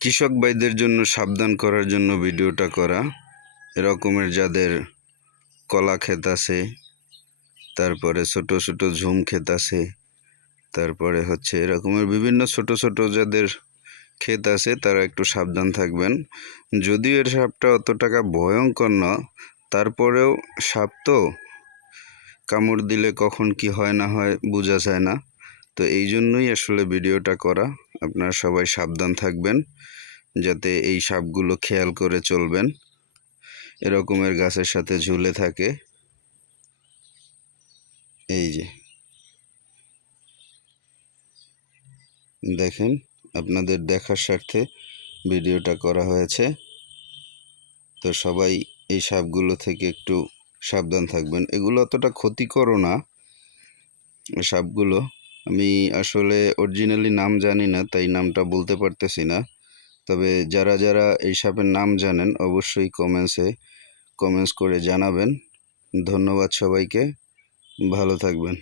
কৃষক ভাইদের জন্য সাবধান করার জন্য ভিডিওটা করা। এরকমের যাদের কলা ক্ষেত আছে, তারপরে ছোট ছোট ঝুম ক্ষেত আছে, তারপরে হচ্ছে এরকমের বিভিন্ন ছোট ছোট যাদের ক্ষেত আছে, তারা একটু সাবধান থাকবেন। যদিও এর সাপটা অত টাকা ভয়ঙ্কর না, তারপরেও সাপ তো কামড় দিলে কখন কি হয় না হয় বোঝা যায় না। তো এই জন্যই আসলে ভিডিওটা করা। আপনারা সবাই সাবধান থাকবেন, যাতে এই সাপগুলো খেয়াল করে চলবেন। এরকমের গাছের সাথে ঝুলে থাকে। এই যে। দেখেন, আপনাদের দেখার স্বার্থে ভিডিওটা করা হয়েছে। তো সবাই এই সাপগুলো থেকে একটু সাবধান থাকবেন। এগুলো অতটা ক্ষতিকরও না। সাপগুলো আমি আসলে অরিজিনালি নাম জানি না, তাই নামটা বলতে পারতেছি না। তবে যারা যারা এই সাপের নাম জানেন, অবশ্যই কমেন্টসে কমেন্টস করে জানাবেন। ধন্যবাদ সবাইকে। ভালো থাকবেন।